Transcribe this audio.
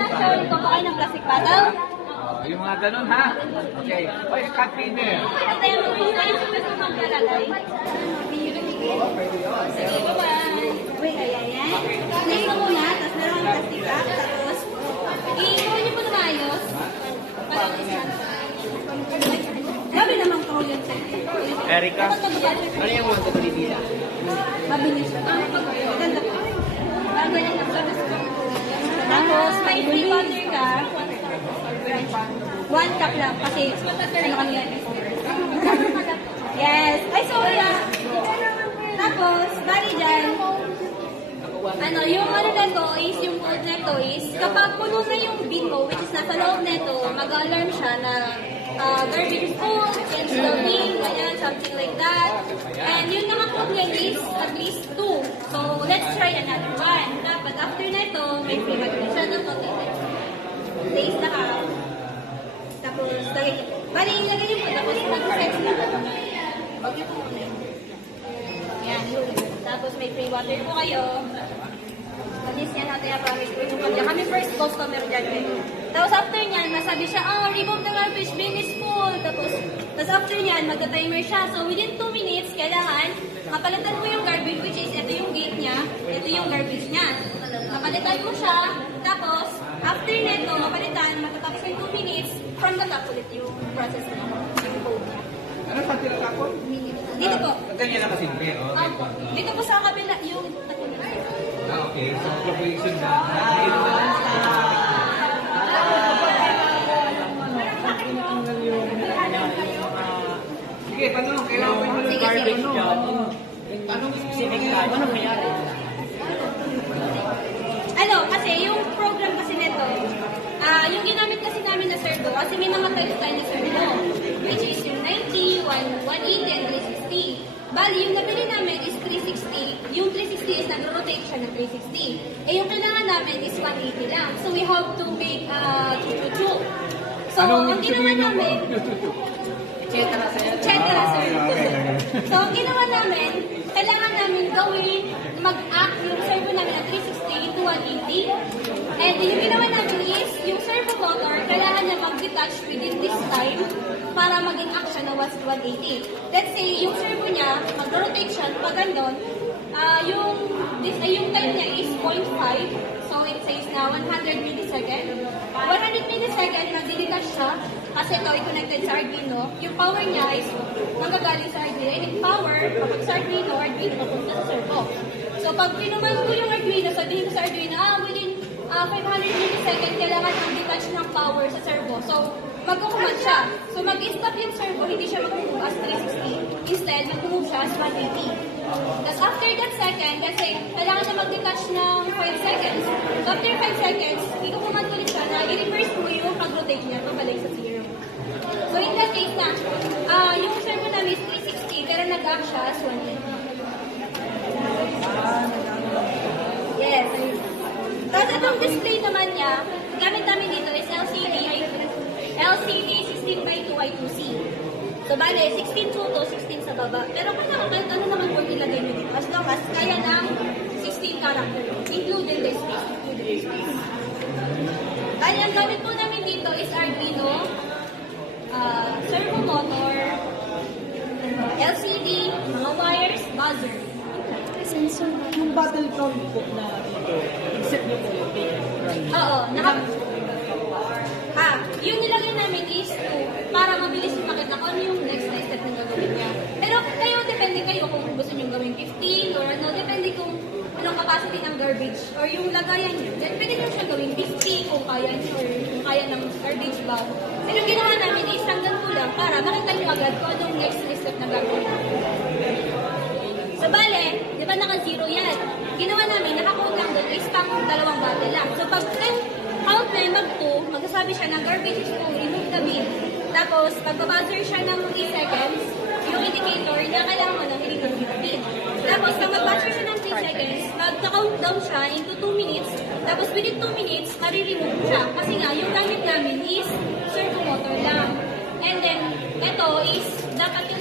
natural ito po kayo ng plastic bottle. Yung mga ganun, ha? Okay. Oy, cut feeder. Ito yung mga yung gusto maglalagay. Sige, bye-bye. Wait, ayan. Ngayon ko muna, tapos meron kang plastic bag, tapos i-roll niyo po na maayos. Parang isa. Grabe namang to yun sa Erica, ano yung mga kapalibila? mabilis siya. Maganda po. Bago lang ang service ko. Tapos, may free water ka. 1 cup lang. Kasi, ano kami yan? Yes. Ay, sorry ah. Tapos, bali dyan. Ano, yung ano na to is, yung code na to is, kapag puno na yung bin mo, which is nasa loob na to, mag-alarm siya na garbage full, change loading, ganyan, something like that. And yung nakakood niya is at least 2. So, let's try another one. Dapat after na ito, may free mag-siya ng konti. Days na ka. Tapos, lagay niyo. Bali, ilagay niyo po. Tapos, mag-press na. Huwag niyo po muna. Yan, yun. Tapos, may free water po kayo. At least yan natin na-promise ko yung kanya. Kami first customer dyan. Tapos after nyan, masabi siya, remove the garbage bin is full. Tapos after nyan, magta-timer siya. So within 2 minutes, kailangan mapalitan mo yung garbage, which is ito yung gate niya, ito yung garbage niya. Mapalitan mo siya, tapos after neto, mapalitan, matatapos yung 2 minutes, from the top ulit yung process niya, yung code niya. Ano sa tinatapon? Dito po. Ganyan lang kasi. Dito po sa kabila, yung Okay. So, preparation na. Sige, tanong. Kailangan ko yung garbage job. Anong specific time? Anong mayari? Ano, kasi yung program kasi nito, yung ginamit kasi namin na servo, kasi may mga tiles tayo na servo, which is yung 90, 180, and 360. Bali, yung nabili namin is 360. Yung 360 is nag-rotate siya ng 360. Eh, yung kailangan namin is 180 lang. So, we have to make 222. So, ang ginawa namin, et cetera, sir. So, ang ginawa namin, kailangan namin gawin, mag-act yung servo namin na 360 into 180. And yung ginawa namin is, yung servo motor, kailangan niya mag-detach within this time para maging act siya na 180. Let's say, yung servo niya, mag-rotate siya, pag gano'n, yung time niya is 0.5. So, it says na 100 millisecond. 100 millisecond, mag-detach siya. Kasi ito ay connected sa Arduino. Yung power niya is magagaling sa Arduino. And yung power, kapag sa Arduino papunta sa servo. So, pag pinuman ko yung Arduino, sabihin ko sa Arduino, within 500 millisecond, kailangan mag-detach ng power sa servo. So, mag-command siya. So, mag-stop yung servo, hindi siya mag-move as 360. Instead, mag-move siya as 180. Tapos, after that second, kasi kailangan siya mag-detach ng 5 seconds. So, after 5 seconds, i-command ko ulit siya na i-reverse mo yung pag-rotate niya pabalik sa 0. So, in that case na, yung servo namin is 360, pero nag-act siya as 180. Yes. Tapos, itong display naman niya, gamit namin dito is LCD 16x2y2C. So, bale, 16 to 16 sa baba. Pero kung kahit ano naman po ilagay nyo dito, as long as kaya ng 16 character, including the space. Bale, ang gamit po namin dito is Arduino, servo motor, LCD, mga wires, buzzer. Sensor. Yung battle count po na dito, except nyo po yung pin. Oo, yung nilagay namin is 2 para mabilis yung makita kung ano yung next na step na gagawin niya. Pero kayo, depende kayo kung gusto nyo gawin 15 or ano, depende kung anong capacity ng garbage or yung lagayan nyo. Then, pwede nyo siya gawin 50 kung kaya nyo or kung kaya ng garbage bag. Pero yung ginawa namin is hanggang 2 lang para makita nyo agad kung anong next step na gagawin. So, bale, di ba naka-0 yan? Ginawa namin, nakakuha lang doon is pang 2 bottle lang. So, pag count na yung mag-2, magsasabi siya ng garbage is full, remove the bin. Tapos, pag-buzzer siya ng 3 seconds, yung indicator na kailangan mo nang i-remove the bin. Tapos, pag mag-buzzer siya ng 3 seconds, mag-countdown siya into 2 minutes. Tapos, within 2 minutes, mariremove siya. Kasi nga, yung gamit namin is servo motor lang. And then, ito is, dapat yung